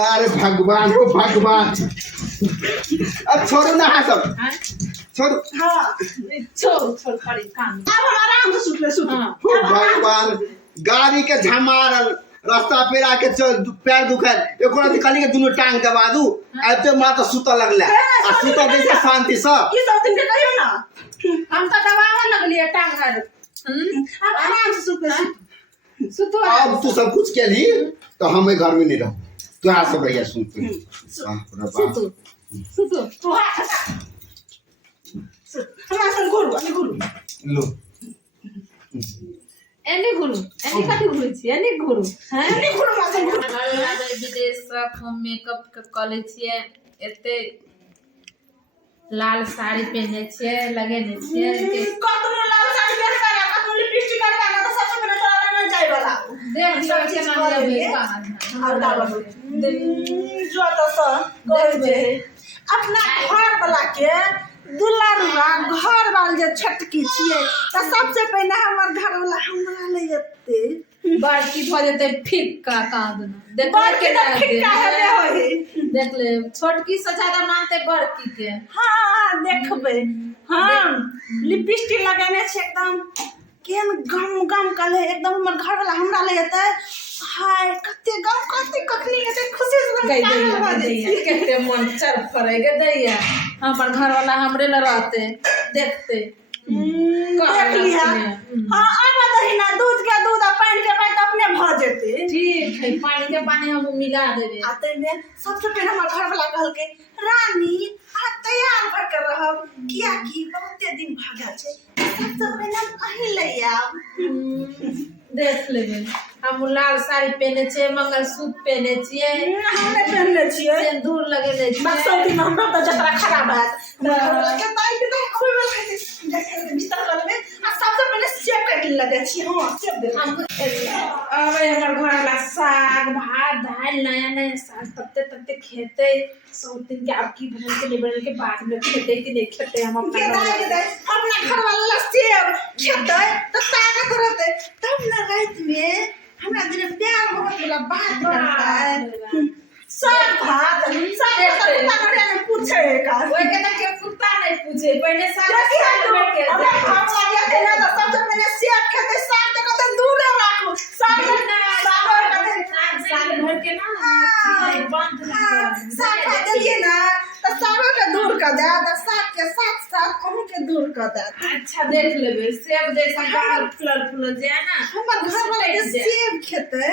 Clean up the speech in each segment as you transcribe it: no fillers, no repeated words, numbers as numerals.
अरे भगवान को भगवान अब छोड़ो ना हाथ अब छोड़ो छोड़ पड़ी काम अब आराम से सुत भगवान गाड़ी के झमार रास्ता पे आके पैर दुखा एको रात खाली के दोनों टांग दबा दू आते मां तो सुता लगला आ सुता देखे शांति से ये सब दिन के कहियो ना हम तो दबावा लगलिए टांग हर अब आराम से सुत अब तू सब कुछ के ली तो हम घर में नहीं रहो तू हाथ सब रहिया सुनते तू हाथ हमारा संग गुरु लो एने गुरु एने कथि गुरु छी एने गुरु हैं एने गुरु मासे गुरु विदेश से मेकअप के कॉलेज छिए एते लाल साड़ी पहने छिए लगेने छिए कतनो लाल साड़ी पहन के कतनो लिपस्टिक लगा के तो सबसे पहले तो अलग नहीं जाए वाला देख लियो केना लेबे और डालो जो तो स कर दे अपना घर वाला के दुलारुआ घर वाल जे छटकी छिए त सबसे पहले हमर घर वाला हमरा ले जते बड़की भ जेते फिक्का कादना देख बड़की त फिक्का हेबे होई देख ले छोटकी से ज्यादा मानते बड़की के हां देखबे हां लिपस्टिक लगाने छै एकदम केन गम गम कले एकदम हमर घर वाला हमरा ले जते हाय कते गम कते कखनी एते खुशी से गई दैया केते मन चर फरे गे दैया हमर घर वाला हमरे ल रहते देखते देख लिया हां आवा दही ना दूध के दूध आ पानी के पानी अपने भ जेते ठीक है पानी के पानी हम मिला देबे आते में सबसे पहले हमर घर वाला कहल के रानी आ तैयार भ के रहब किया की बहुते दिन भागा छै सबसे पहले हम अही ले आब देख लेबे हम लाल साड़ी पहने छे मंगलसूत्र पहने छिए हम नहीं पहनले छिए सिंदूर लगेले छिए बस सब दिन हमरा त जतरा खराब है के ताई के ताई खोई वाला है बिस्तर कर ले आ सबसे पहले सेब काट लगे छी हां सेब दे अबे हमर घर वाला साग भात दाल नया नया साग तत्ते खेते सब दिन के अब की बदल के बाद में खेते कि नहीं खेते हम अपना अपना घर वाला सेब खेते त ताकत रहते तब ना रात में हमरा दिन प्यार बहुत वाला बात करता है साग भात कुत्ता में पूछे का ओए के त के कुत्ता नहीं पूछे पहले साग बैठ के हम लगे थे ना तो सबसे मैंने सेब खेते साग तो कहते दूर रखो साग भर के ना बंद साग खा देलिए ना तो साग के दूर कर दे तो साग के साथ साथ अहू के दूर कर दे अच्छा देख लेबे सेब जैसा गाल फुलल जाए ना हमर घर वाला सेब खेते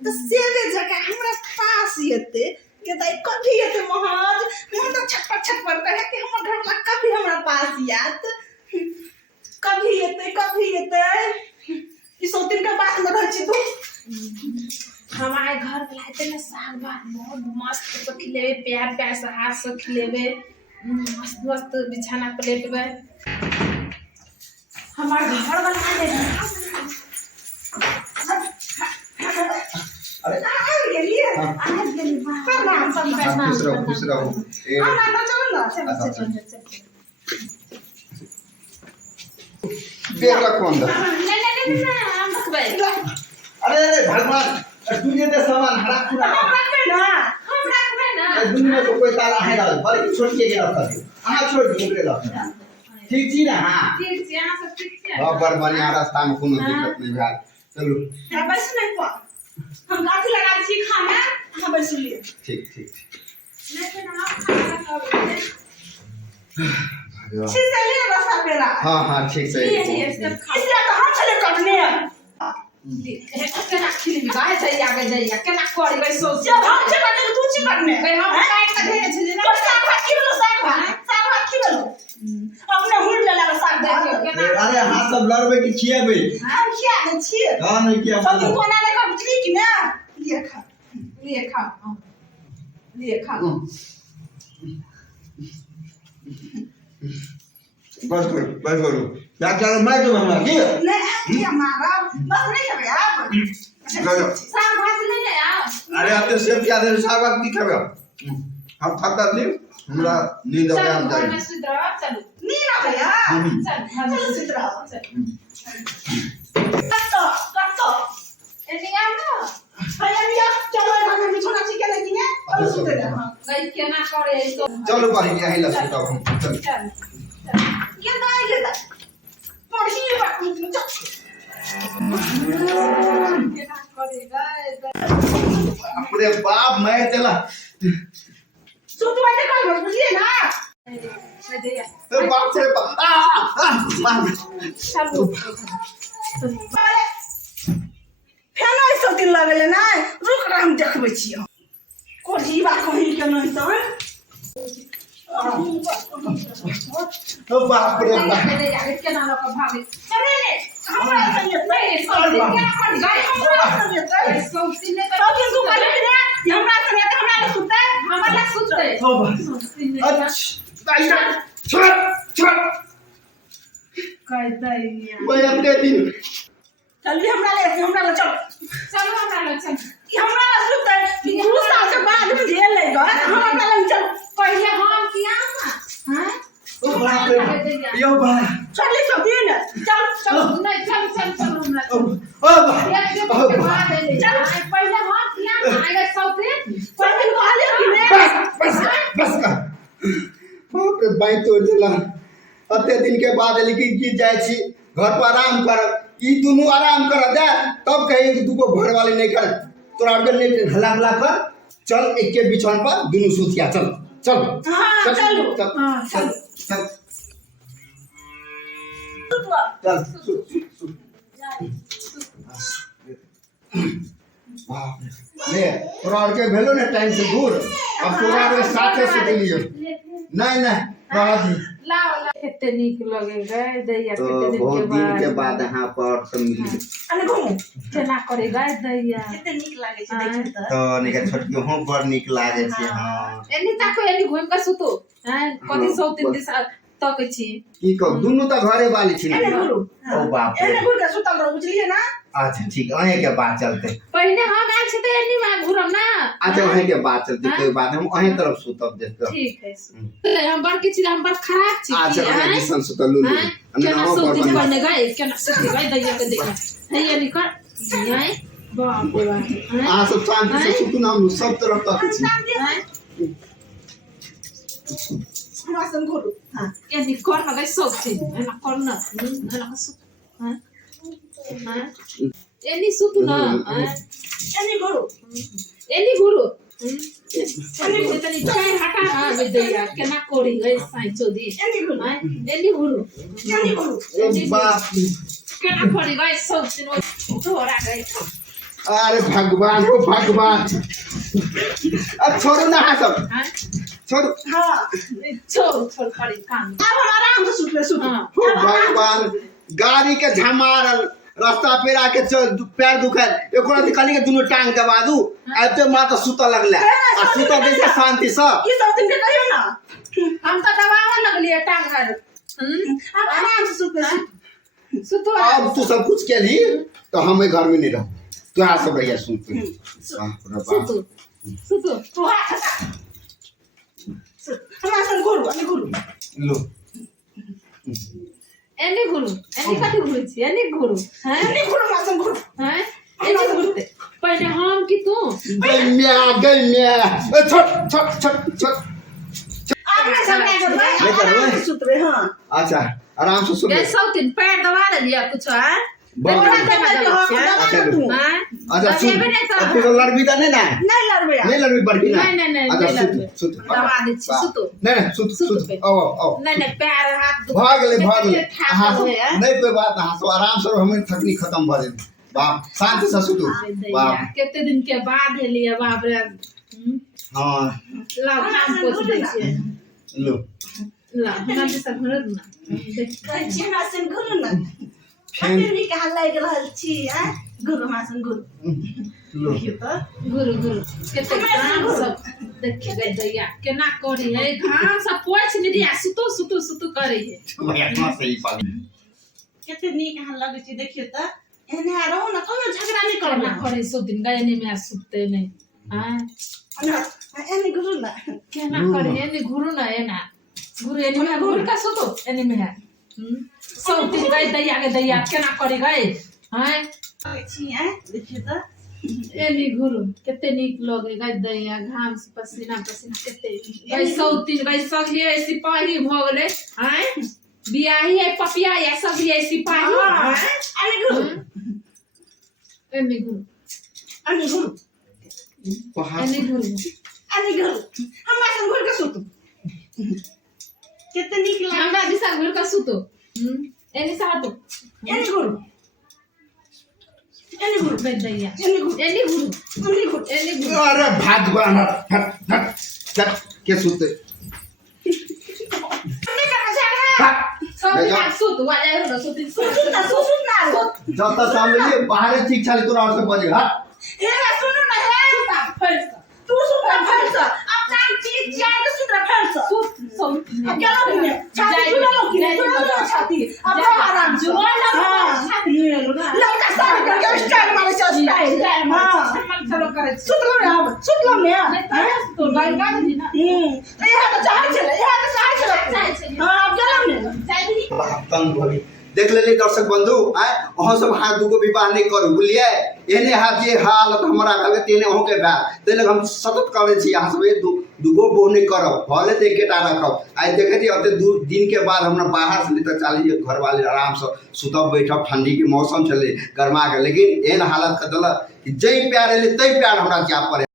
तो सेबे जगह हमरा पास येते के दाई कभी येते महाज हम तो छटपट है कि हमर घर वाला कभी हमरा पास यात कभी येते ई सोतिन के बात में रह छी तू हमारे घर बुलाते ना साग भात बहुत मस्त तो खिलेबे प्यार से हाथ से खिलेबे मस्त मस्त बिछाना पलेटबे हमारे घर वाला अरे आ गेलिए प्रणाम खुश रहो ना चल ना देख रखो अंदर नहीं हम रखबे अरे भगवान दुनिया के सामान हरा खुरा हम रखबे ना दुनिया को कोई ताला है ना बड़ी छोड़ के रख दे हां छोड़ के रख ठीक छी ना हां ठीक छी यहां सब ठीक छै हां बड़ बढ़िया रास्ता में कोनो दिक्कत नहीं भेल चलो क्या बस नहीं पा हम गाठी लगा छी खाना हां बस लिए ठीक लेकिन हम खाना खाओगे ठीक से ले रास्ता पेरा हां ठीक से ये सब खा इसलिए तो हम चले कटने केना खिली गाय जाइया के जाइया केना करी गई सो जब हम चले कटने तू छी कटने भाई हम काट के देने छी तो साग भात की बोलो साग भात की बोलो अपने हुड़ ले लगा साग भात अरे हाथ सब लड़बे की खिएबे हम खिया दे छी हां नहीं किया सब तू कोना ले कर ठीक ना लिए खा बस करो क्या चलो मैं तो हमरा की नहीं हमारा बस नहीं करे आप साग भात ले ले आ अरे आते सेब क्या दे साग बात की खाबे हम खाता दी हमरा नींद आ चल जाए घर में सुत रह चल नींद आ गया चल चल सुत रहो चल तो करे इसको चलो बाहर यहीं ला सुताओ हम चल चल ये दाई पढ़ी बात चल केना करेगा अपने बाप मैं चला सुतवाते का बुझिए ना बाप रे बाप चलो फेन ऐसा दिन लगले ना रुक रहा हम देखबै छियै को जीवा कहि के नहीं तो बाप रे बाप केना लोग भागे चले ने हमरा संगे नहीं क्या कर गाड़ी हमरा संगे सौतीने तो दिन तू कहले रे हमरा संगे हमरा सुते हमरा सुते अच्छा छोड़ छोड़ कह दैया मैं अपने दिन चल हमरा ले चल चलो हमरा लग चल कि हमरा सुते 2 साल के बाद में झेल ले ग हमरा ले चल पहले हम किया हां ओ बाप रे यो बा चल सब दिन चल चल नहीं चल चल चल हमरा ओ बा एक दिन के बाद ले चल पहले हम किया आएगा सौते पहले कहले कि रे बस का बाप रे बाई तोड़ देला अते दिन के बाद लेकिन गिर जाय छी घर पर आराम कर ई दुनु आराम कर दे तब कहे कि तू को घर वाले नहीं कर तोरा आगे ने हल्ला हल्ला कर चल एक के बिछौन पर दुनु सुतिया चल चल हां चलो हां चल चल चल बाप रे तोरा के भेलो ने टाइम से दूर अब तोरा के साथे से दिलियो नहीं रहा दी लाओ कितने नीक लगेगा दैया तो कितने बहुत दिन के बाद बाद यहाँ पर तो मिली अने घूम केना करेगा दैया कितने नीक लागे छै देखे त तो निका छोटकी हो बड़ निक लागे छै हां एनी ताको एनी घुम का सुतो हैं कथि सौ तीन दिन तक छी की कहू दुनु त घरे वाली छी एने घुरु ओ बाप रे एने घुर के सुतल रह बुझलिए ना अच्छा ठीक अहे के बात चलते पहले हम आए छी त एनी में घुरम ना अच्छा अहे के बात चलते कोई बात हम अहे तरफ सुतब देखो ठीक है हम बड़ के छी हम बड़ खराब छी अच्छा अहे दिसन सुतलु केना सौ दिन बने गए केना सुती गए दैया के देखा है ये निकर ये बाप रे बाप आ सब शांति से सुतु ना हम सब तरफ तक छी हमरा संग घुरु हां एनी कर ना गए सौ दिन एना कर ना एना सु हैं हैं एनी सुतु ना एने घुरु एनी घुरु एनी तनी चाय हटा ना दैया केना कोरी गए साई चोदी एने घुरु एनी घुरु ए बाप केना कोरी गए सौ दिन तोरा गए अरे भगवान को भगवान अब छोड़ो ना हाथ हैं छोड़ हां छोड़ करी काम अब हम आराम से सुत हां हो भगवान गाड़ी के झमार रास्ता पे आके पैर दुखाए एकोरा कली के दुनु टांग दबा दू आते माता सुता लगले आ सुता जैसे शांति से ई सब दिन के कहियो ना हम तो दबावा लगलिए टांग हर अब आराम से सुत सुतो अब तू सब कुछ के ली तो हमें घर में नहीं रहो तू हाथ सब रहिया सुन सुतो सुतो तो हाथ हमरा संग घुरु अने घुरु लो एनी घुरु एनी कथि घुरु छी एनी घुरु हैं एने घुरु हमरा संग घुरु हैं एनी घुरते पहले हम की तू गैम्या छोट आराम से नहीं सुत रे हां अच्छा आराम से सुन ये सौ दिन पैर दबा लिया कुछ है अच्छा सुन तू तो लड़बी तो नहीं ना नहीं लड़बे नहीं लड़बी पड़गी ना नहीं अच्छा लड़बे सुत दबा दे छी सुतो नहीं सुत आओ नहीं पैर हाथ भाग ले हाँ नहीं कोई बात ना सो आराम से हमें थकनी खत्म कर दे बाप शांति से सुतू बाप कितने दिन के बाद है लिया बाप रे हां लाओ काम पोछ दे छी लो ला हमरा से सब भरत ना कहै छी हमरा संग घुरु ना कतेनी कहा लाग रहल छी हैं घुरु हमरा संग घुरु लो गुरु केते काम सब देख गई दैया केना करी है काम सब पोछ नहीं दिया सुतो करे है भैया कहां सही बात केते नीक अहाँ लगे छी देखियो त एने रहो ना कहियो झगड़ा नहीं करना करे सो दिन गए नहीं मैं सुते नहीं हां एने घुरु ना केना करे एने घुरु ना एना गुरु एने में घुर का सुतो एने में है सौ दिन गए दैया के दैया केना करे गए हैं छी हैं देखियो त एनी घुरु केते नीक लगे गाय दैया घाम से पसीना पसीना केते गाय सौतीन गाय सब ये सिपाही भ गेले हैं बियाही है पपिया या सब ये सिपाही अरे घुरु एनी घुरु अरे घुरु एनी घुरु अरे घुरु हमरा संग घुर के सुतू केते नीक लागे हमरा दिशा घुर के सुतो एनी सातो एनी घुरु एनी घुरु गाय दैया एनी घुरु एनी घुरु एनी घुरु एनी घुरु अरे भगवान हट के सुते हमने कहा जाना सब दिमाग सुत वाला हो सुत सुन ना जब तक सामने बाहर ठीक छाली तोरा और से बजे हट ए सुन ना है फर्स्ट तू सुन ना फर्स्ट अब काम चीज जाए तो सुन ना फर्स्ट सुत सब अब क्या लोग है छाती खुला लोग है छाती अब आराम से हां छाती लड़का सारा करके स्टाइल मारे से स्टाइल हां चलो करे सुत लो ना सुत लो ने तो गाय दी ना ये तो चाहे चले हां अब क्या लोग ने तंग भरी देख लेली दर्शक बंधु आय अहाँ सब हाथ दुगो विवाह नहीं करू बुझलिए एने हाथ ये हालत हमरा भले तेने अहों के बा तेने हम सतत करे छी अहाँ सब दुगो बो नहीं करब भले ते एकेटा रखब आइ देखे थी अते दूर दिन के बाद हमरा बाहर से लेकर चली घर वाले आराम से सुतब बैठब ठंडी के मौसम चले गरमा के लेकिन एन हालत कर दल जई प्यार ले तई प्यार हमरा क्या पड़े।